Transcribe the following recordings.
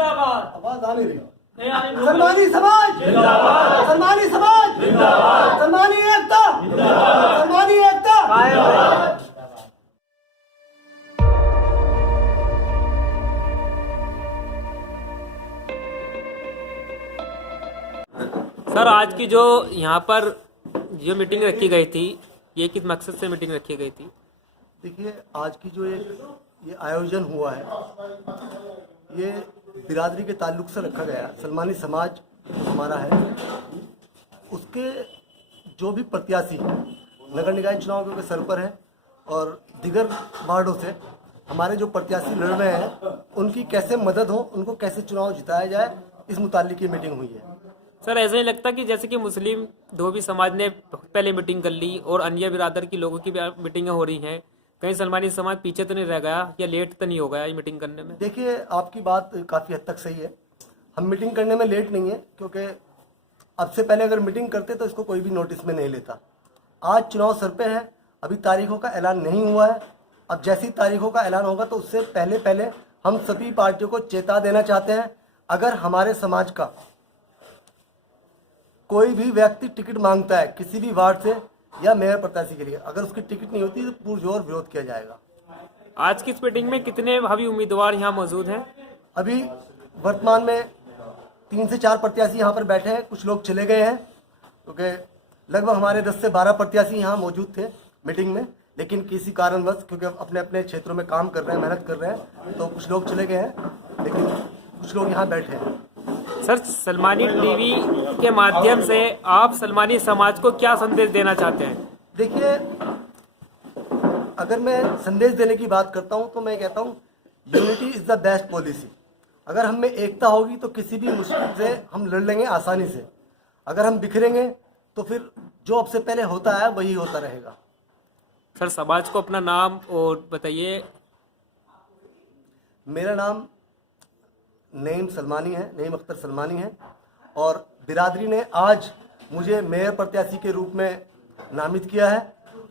जिंदाबाद। आवाज आ नहीं रही। सलमानी समाज जिंदाबाद। सलमानी समाज जिंदाबाद। सलमानी एकता जिंदाबाद। सलमानी एकता कायम रहे। सर, आज की जो यहाँ पर जो मीटिंग रखी गई थी, ये किस मकसद से मीटिंग रखी गई थी? देखिए, आज की जो ये आयोजन हुआ है, ये बिरादरी के ताल्लुक से रखा गया। सलमानी समाज हमारा है, उसके जो भी प्रत्याशी नगर निकाय चुनाव के सर पर हैं और दीगर वार्डों से हमारे जो प्रत्याशी लड़ रहे हैं, उनकी कैसे मदद हो, उनको कैसे चुनाव जिताया जाए, इस मुताल्लिक ये मीटिंग हुई है। सर, ऐसा ही लगता कि जैसे कि मुस्लिम धोबी समाज ने पहले मीटिंग कर ली और अन्य बिरादर की लोगों की भी मीटिंगें हो रही हैं, कहीं सलमानी समाज पीछे तो नहीं रह गया या लेट तो नहीं हो गया ये मीटिंग करने में? देखिए, आपकी बात काफ़ी हद तक सही है। हम मीटिंग करने में लेट नहीं है, क्योंकि अब से पहले अगर मीटिंग करते तो इसको कोई भी नोटिस में नहीं लेता। आज चुनाव सर पे है, अभी तारीखों का ऐलान नहीं हुआ है। अब जैसी तारीखों का ऐलान होगा तो उससे पहले पहले हम सभी पार्टियों को चेता देना चाहते हैं, अगर हमारे समाज का कोई भी व्यक्ति टिकट मांगता है किसी भी वार्ड से या मेयर प्रत्याशी के लिए, अगर उसकी टिकट नहीं होती तो पुरजोर विरोध किया जाएगा। आज की इस मीटिंग में कितने भावी उम्मीदवार यहाँ मौजूद हैं? अभी वर्तमान में 3 से 4 प्रत्याशी यहाँ पर बैठे हैं, कुछ लोग चले गए हैं, क्योंकि लगभग हमारे 10 से 12 प्रत्याशी यहाँ मौजूद थे मीटिंग में, लेकिन किसी कारणवश, क्योंकि अपने अपने क्षेत्रों में काम कर रहे हैं, मेहनत कर रहे हैं, तो कुछ लोग चले गए हैं, लेकिन कुछ लोग यहाँ बैठे हैं। सर, सलमानी टीवी के माध्यम से आप सलमानी समाज को क्या संदेश देना चाहते हैं? देखिए, अगर मैं संदेश देने की बात करता हूं तो मैं कहता हूं unity is the best policy. अगर हम में एकता होगी तो किसी भी मुश्किल से हम लड़ लेंगे आसानी से। अगर हम बिखरेंगे तो फिर जो अब से पहले होता है वही होता रहेगा। सर, समाज को अपना नाम और बताइए। मेरा नाम नईम सलमानी है, नईम अख्तर सलमानी है, और बिरादरी ने आज मुझे मेयर प्रत्याशी के रूप में नामित किया है,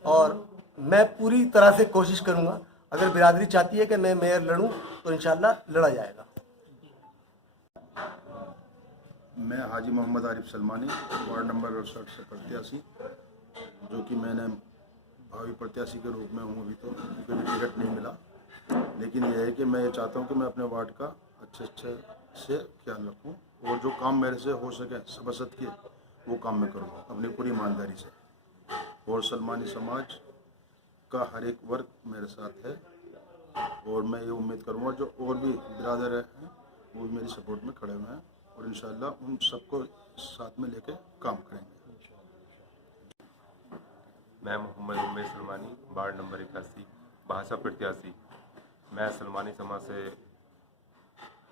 और मैं पूरी तरह से कोशिश करूंगा, अगर बिरादरी चाहती है कि मैं मेयर लड़ूं तो इंशाल्लाह लड़ा जाएगा। मैं हाजी मोहम्मद आरिफ सलमानी, वार्ड नंबर 68 से प्रत्याशी, जो कि मैंने भावी प्रत्याशी के रूप में हूँ। अभी तो कोई टिकट नहीं मिला, लेकिन यह है कि मैं ये चाहता हूँ कि मैं अपने वार्ड का अच्छे से ख्याल रखूँ और जो काम मेरे से हो सके सबसत के वो काम मैं करूँ अपनी पूरी ईमानदारी से। और सलमानी समाज का हर एक वर्ग मेरे साथ है, और मैं ये उम्मीद करूँगा जो और भी बिरादर हैं वो भी मेरी सपोर्ट में खड़े हुए हैं, और इंशाल्लाह उन सबको साथ में लेके काम करेंगे। मैं मोहम्मद उमेश सलमानी, वार्ड नंबर 81, भाषा प्रत्याशी। मैं सलमानी समाज से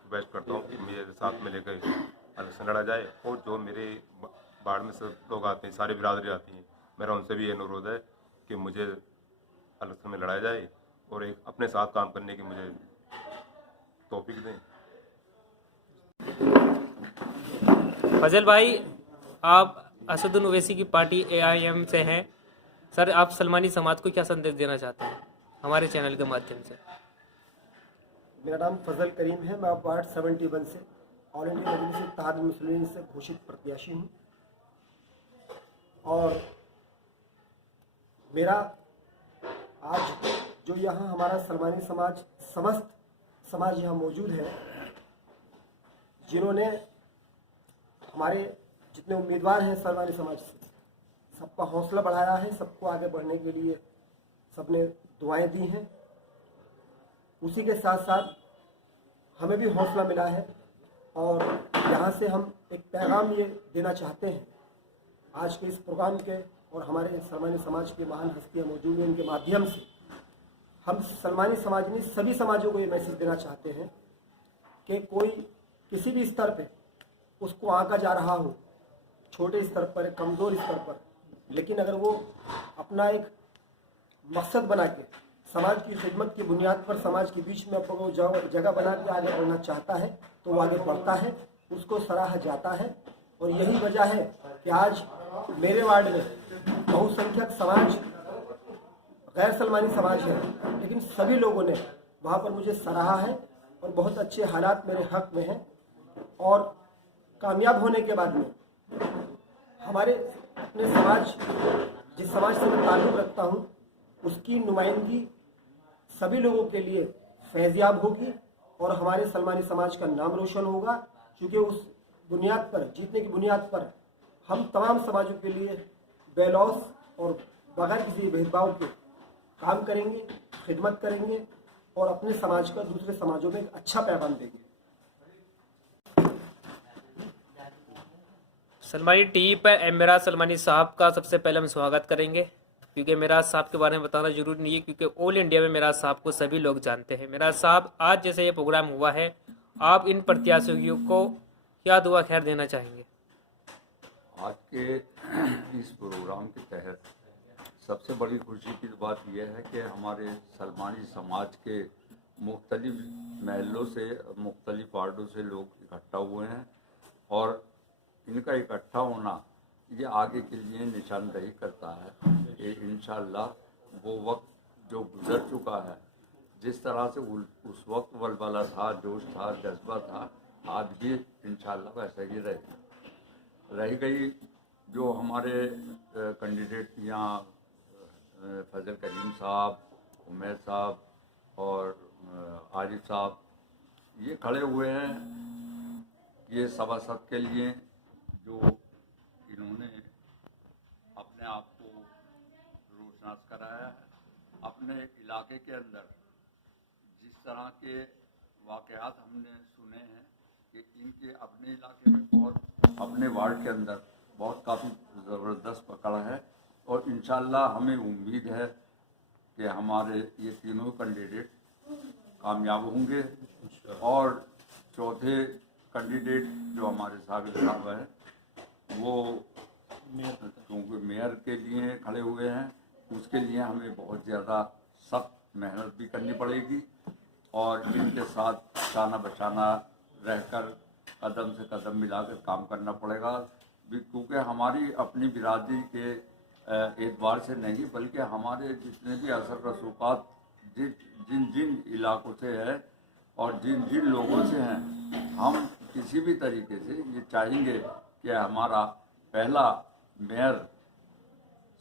रिक्वेस्ट करता हूँ कि मेरे साथ में लेकर इलेक्शन लड़ा जाए, और जो मेरे वार्ड में सब लोग आते हैं, सारी बिरादरी आती हैं, मेरा उनसे भी ये अनुरोध है कि मुझे इलेक्शन में लड़ाया जाए और एक अपने साथ काम करने की मुझे तौफीक दें। फजल भाई, आप असदुल ओवैसी की पार्टी AIM से हैं। सर, आप सलमानी समाज को क्या संदेश देना चाहते हैं हमारे चैनल के माध्यम से? मेरा नाम फजल करीम है, मैं वार्ड 71 से ऑल इंडिया मजलिस इत्तेहाद मुस्लिमीन से घोषित प्रत्याशी हूँ, और मेरा आज जो यहाँ हमारा सलमानी समाज, समस्त समाज यहाँ मौजूद है, जिन्होंने हमारे जितने उम्मीदवार हैं सलमानी समाज से, सबका हौसला बढ़ाया है, सबको आगे बढ़ने के लिए सबने दुआएं दी हैं। उसी के साथ साथ हमें भी हौसला मिला है, और यहाँ से हम एक पैगाम ये देना चाहते हैं आज के इस प्रोग्राम के, और हमारे सलमानी समाज के महान हस्तियाँ मौजूद हैं, इनके माध्यम से हम सलमानी समाज में सभी समाजों को ये मैसेज देना चाहते हैं कि कोई किसी भी स्तर पे उसको आंका जा रहा हो, छोटे स्तर पर, कमज़ोर स्तर पर, लेकिन अगर वो अपना एक मकसद बना के समाज की खिदमत की बुनियाद पर समाज के बीच में वो जगह बना के आगे बढ़ना चाहता है तो वो आगे बढ़ता है, उसको सराहा जाता है। और यही वजह है कि आज मेरे वार्ड में बहुसंख्यक समाज गैर सलमानी समाज है, लेकिन सभी लोगों ने वहाँ पर मुझे सराहा है और बहुत अच्छे हालात मेरे हक में हैं। और कामयाब होने के बाद में हमारे अपने समाज, जिस समाज से मैं ताल्लुक़ रखता हूँ, उसकी नुमाइंदगी सभी लोगों के लिए फैज़याब होगी और हमारे सलमानी समाज का नाम रोशन होगा, क्योंकि उस बुनियाद पर, जीतने की बुनियाद पर हम तमाम समाजों के लिए बेलौस और बगैर किसी भेदभाव के काम करेंगे, खिदमत करेंगे और अपने समाज का दूसरे समाजों में एक अच्छा पैगाम देंगे। सलमानी टीवी पर एमराज सलमानी साहब का सबसे पहले हम स्वागत करेंगे, क्योंकि मेराज साहब के बारे में बताना जरूरी नहीं है, क्योंकि ऑल इंडिया में मेराज साहब को सभी लोग जानते हैं। मेराज साहब, आज जैसे ये प्रोग्राम हुआ है, आप इन प्रत्याशियों को क्या दुआ खैर देना चाहेंगे? आज के इस प्रोग्राम के तहत सबसे बड़ी खुशी की बात यह है कि हमारे सलमानी समाज के मुख्तलिफ महलों से, मुख्तलिफ वार्डों से लोग इकट्ठा हुए हैं और इनका इकट्ठा होना ये आगे के लिए निशानदही करता है कि इंशाअल्लाह वो वक्त जो गुजर चुका है, जिस तरह से उस वक्त वलवला था, जोश था, जज्बा था, आज भी इंशाअल्लाह वैसा ही रहेगा। रह गई जो हमारे कैंडिडेट यहाँ फजल करीम साहब, उमैर साहब और आरिफ साहब ये खड़े हुए हैं, ये सभासद के लिए जो इन्होंने अपने आप को रोशनास कराया है। अपने इलाके के अंदर जिस तरह के वाक़यात हमने सुने हैं कि इनके अपने इलाके में बहुत, अपने वार्ड के अंदर बहुत काफ़ी ज़बरदस्त पकड़ है और इंशाअल्लाह हमें उम्मीद है कि हमारे ये तीनों कैंडिडेट कामयाब होंगे और चौथे कैंडिडेट जो हमारे साबिर साहब हैं वो क्योंकि मेयर के लिए खड़े हुए हैं, उसके लिए हमें बहुत ज़्यादा सख्त मेहनत भी करनी पड़ेगी और इनके साथ शाना बशाना रहकर कदम से कदम मिलाकर काम करना पड़ेगा, क्योंकि हमारी अपनी बिरादरी के एतबार से नहीं बल्कि हमारे जितने भी असर रसूखात जिन जिन इलाकों से है और जिन जिन लोगों से हैं, हम किसी भी तरीके से ये चाहेंगे कि हमारा पहला मेयर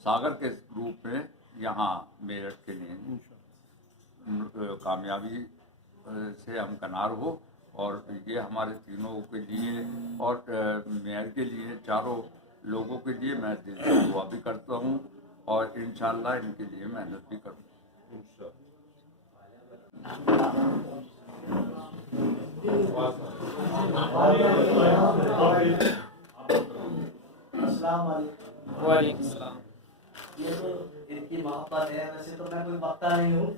सागर के रूप में यहाँ मेरठ के लिए कामयाबी से हमकनार हो और ये हमारे तीनों के लिए और मेयर के लिए, चारों लोगों के लिए मैं दिल से दुआ भी करता हूँ और इंशाअल्लाह इनके लिए मेहनत भी करूँगा। वालेकुम सलाम। ये तो इनकी मोहब्बत है। वैसे तो मैं कोई वक्ता नहीं हूँ,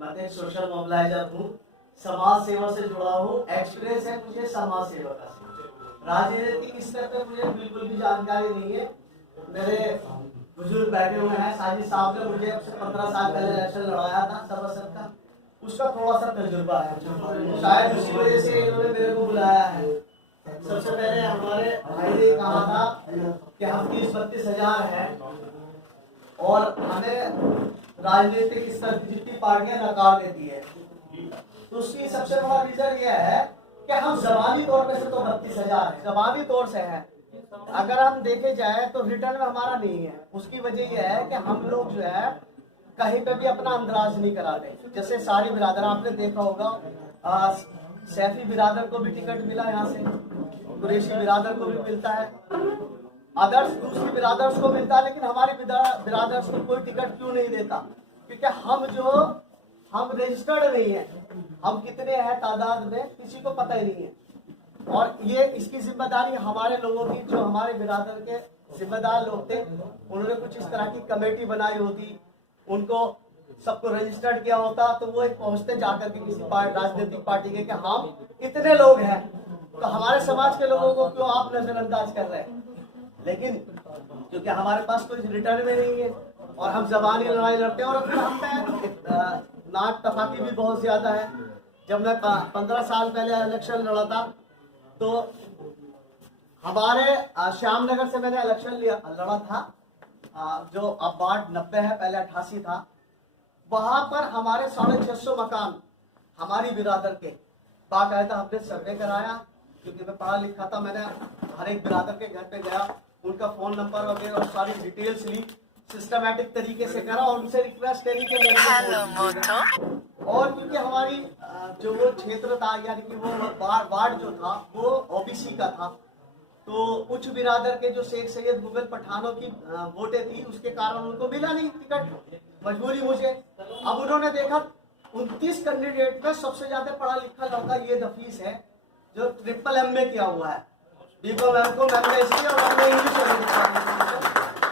मैं तो एक सोशल मोबिलाइजर हूँ, समाज सेवा से जुड़ा हूँ। एक्सपीरियंस है मुझे समाज सेवा का, राजनीतिक स्तर पर मुझे बिल्कुल भी जानकारी नहीं है। मेरे बुजुर्ग बैठे हुए हैं, साजिद साहब ने मुझे अब से 15 साल पहले इलेक्शन लड़ाया था सभासद का, उसका थोड़ा सा तजुर्बा है, शायद उसी वजह से इन्होंने मेरे को बुलाया है। सबसे पहले हमारे भाई ने कहा था कि हम 30-32 हजार हैं और हमें राजनीतिक स्तर की जितनी पार्टियां नकार देती है, तो उसकी सबसे बड़ा रीजन यह है कि हम जबानी तौर पे से तो 32 हजार है, जबानी तौर से है। अगर हम देखे जाए तो रिटर्न में हमारा नहीं है। उसकी वजह यह है कि हम लोग जो है कहीं पे भी अपना अंदराज नहीं कराते। जैसे सारी बिरादर आपने देखा होगा, सैफी बिरादर को भी टिकट मिला यहाँ से, कुरैशी बिरादर को भी मिलता है, अदर्स दूसरी बिरादर्स को मिलता है, लेकिन हमारी बिरादर्स को कोई टिकट क्यों नहीं देता? क्योंकि हम रजिस्टर्ड नहीं है। हम कितने हैं तादाद में किसी को पता ही नहीं है। और ये इसकी जिम्मेदारी हमारे लोगों की, जो हमारे बिरादर के जिम्मेदार लोग थे, उन्होंने कुछ इस तरह की कमेटी बनाई होती, उनको सबको रजिस्टर्ड किया होता, तो वो एक पहुंचते जाकर के किसी राजनीतिक पार्टी के कि हम इतने लोग हैं, तो हमारे समाज के लोगों को क्यों आप नजरअंदाज कर रहे हैं? लेकिन क्योंकि हमारे पास कोई रिटर्न में नहीं है और हम जबानी लड़ाई लड़ते हैं और अपने हम पे नाक तफाकी भी बहुत ज्यादा है। जब मैं 15 साल पहले इलेक्शन लड़ा था तो हमारे श्यामनगर से मैंने इलेक्शन लड़ा था, जो अब वार्ड 90 है, पहले 88 था। वहां पर हमारे 650 मकान हमारी बिरादर के बाकायदा हमने सर्वे कराया, क्योंकि मैं पढ़ा लिखा था। मैंने हर एक बिरादर के घर पे गया, उनका फोन नंबर वगैरह और सारी डिटेल्स ली, सिस्टमैटिक तरीके से करा और उनसे रिक्वेस्ट करी कि मेरे को। और क्योंकि हमारी जो वो क्षेत्र था, यानी कि वो वार्ड जो था वो ओबीसी का था, तो उच्च बिरादर के जो शेख सैयद मुगल पठानों की वोटें थी, उसके कारण उनको मिला नहीं टिकट, मजबूरी मुझे। अब उन्होंने देखा 29 कैंडिडेट में सबसे ज्यादा पढ़ा लिखा लड़का ये नफीस है जो ट्रिपल MA किया हुआ है, बीकॉम MCOM MA हिस्ट्री और MA इंग्लिश,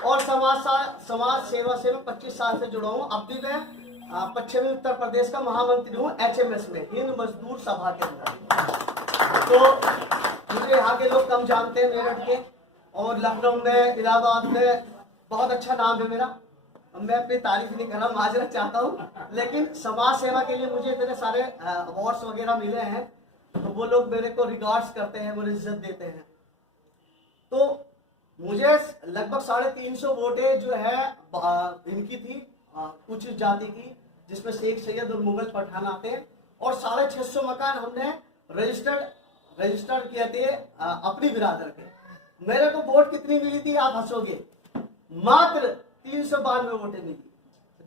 और समाज सेवा से मैं 25 साल से जुड़ा हूँ। अब भी मैं पश्चिमी उत्तर प्रदेश का महामंत्री हूँ HMS में, हिंद मजदूर सभा के अंदर। तो मुझे यहाँ के लोग कम जानते हैं, मेरठ के और लखनऊ में, इलाहाबाद में बहुत अच्छा नाम है मेरा। मैं अपनी तारीफ नहीं कर रहा, माजरत चाहता हूँ, लेकिन समाज सेवा के लिए मुझे इतने सारे अवार्ड्स वगैरह मिले हैं, तो वो लोग मेरे को रिगार्ड्स करते हैं, मुझे इज्जत देते हैं। तो मुझे लगभग 350 वोटें जो है इनकी थी, कुछ जाति की, जिसमें शेख सैयद और मुगल पठान आते हैं, और 650 मकान हमने रजिस्टर्ड किए थे अपनी बिरादर के। मेरे को वोट कितनी मिली थी आप हंसोगे, मात्र 392 वोटें मिली,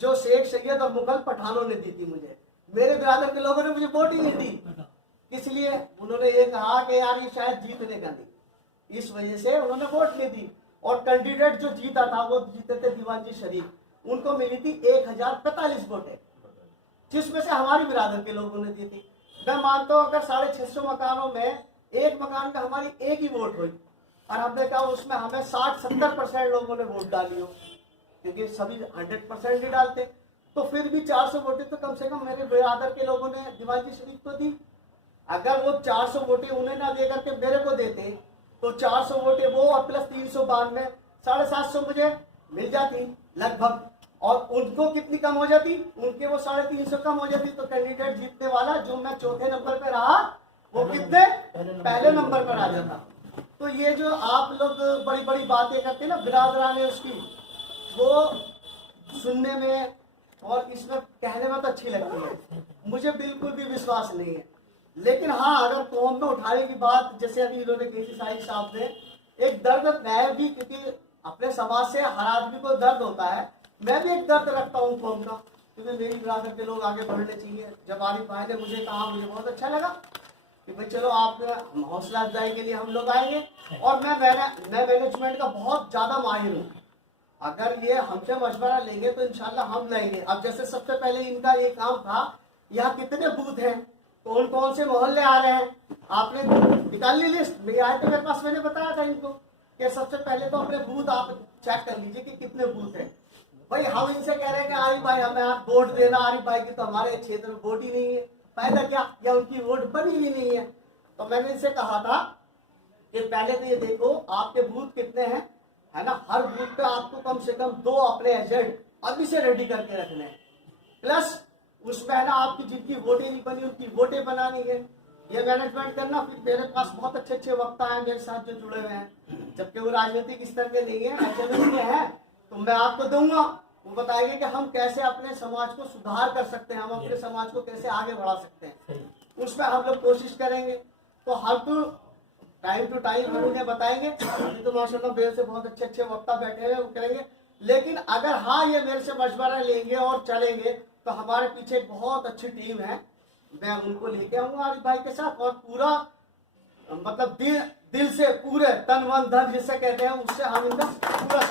जो शेख सैयद और मुगल पठानों ने दी थी मुझे। मेरे बिरादर के लोगों ने मुझे वोट ही नहीं दी, इसलिए उन्होंने ये कहा कि यार ये शायद जीतने का नहीं, इस वजह से उन्होंने वोट नहीं दी। और कैंडिडेट जो जीता था वो जीते थे दीवान जी शरीफ, उनको मिली थी 1045 वोटें, जिसमें से हमारी बिरादर के लोगों ने दी थी। मैं मानता हूँ अगर 650 मकानों में एक मकान का हमारी एक ही वोट हुई, और हमने कहा उसमें हमें 60-70% लोगों ने वोट डाली हो, क्योंकि सभी 100% ही डालते, तो फिर भी 400 वोटें तो कम से कम मेरे बिरादर के लोगों ने दीवान जी शरीफ को दी। अगर वो 400 वोटें उन्हें ना दे करके मेरे को देते, तो 400 वोटें वो और प्लस 392 750 मुझे मिल जाती लगभग, और उनको कितनी कम हो जाती, उनके वो 350 कम हो जाती, तो कैंडिडेट जीतने वाला जो मैं चौथे नंबर पे रहा, वो कितने पहले नंबर पर आ जाता। तो ये जो आप लोग बड़ी बड़ी बातें करते हैं ना बिरादराने उसकी, वो सुनने में और इसमें कहने में तो अच्छी लगती है, मुझे बिल्कुल भी विश्वास नहीं है। लेकिन हाँ, अगर कौम में उठाने की बात, जैसे अभी इन्होंने कही थी साहिब साहब ने, एक दर्द मैं भी, क्योंकि अपने समाज से हर आदमी को दर्द होता है, मैं भी एक दर्द रखता हूँ कौम का, क्योंकि मेरी बिरादर के लोग आगे बढ़ने चाहिए। जब आरिफ भाई ने मुझे कहा, मुझे बहुत अच्छा लगा कि भाई चलो आपके हौसला अफजाई के लिए हम लोग आएंगे, और मैं मैनेजमेंट का बहुत ज्यादा माहिर हूँ। अगर ये हमसे मशवरा लेंगे तो इंशाल्लाह हम लेंगे। अब जैसे सबसे पहले इनका ये काम था, यहाँ कितने बूथ हैं, कौन कौन से मोहल्ले आ रहे हैं, आपने निकाल ली लिस्ट, मेरे आए थे मेरे पास, मैंने बताया था इनको कि सबसे पहले तो अपने बूथ आप चेक कर लीजिए कि कितने बूथ हैं। भाई हम इनसे कह रहे हैं कि आरिफ भाई हमें आप वोट देना, आरिफ भाई की तो हमारे क्षेत्र में वोट ही नहीं है, फायदा क्या, या उनकी वोट बनी ही नहीं है। तो मैंने इनसे कहा था कि पहले तो ये देखो आपके बूथ कितने हैं, है ना, हर बूथ पे आपको कम से कम 2 अपने एजेंट अभी से रेडी करके रखने हैं, प्लस उसमें है ना आपकी जिनकी वोटें नहीं बनी उनकी वोटें बनानी है, ये मैनेजमेंट करना। फिर मेरे पास बहुत अच्छे अच्छे वक्ता हैं मेरे साथ जो जुड़े हुए हैं, जबकि वो राजनीतिक स्तर के नहीं है, HMS के हैं, तो मैं आपको दूंगा, वो बताएंगे कि हम कैसे अपने समाज को सुधार कर सकते हैं, हम अपने समाज को कैसे आगे बढ़ा सकते हैं, उसमें हम लोग कोशिश करेंगे। तो हम तो टाइम टू टाइम हम उन्हें बताएंगे, तो माशाल्लाह मेरे से बहुत अच्छे अच्छे वक्ता बैठे हैं, वो करेंगे। लेकिन अगर हाँ ये मेरे से मशवरा लेंगे और चलेंगे, तो हमारे पीछे बहुत अच्छी टीम है, मैं उनको लेके आऊंगा आरिफ भाई के साथ, और पूरा मतलब दिल से, पूरे तन मन धन जिसे कहते हैं, उससे हम इनका पूरा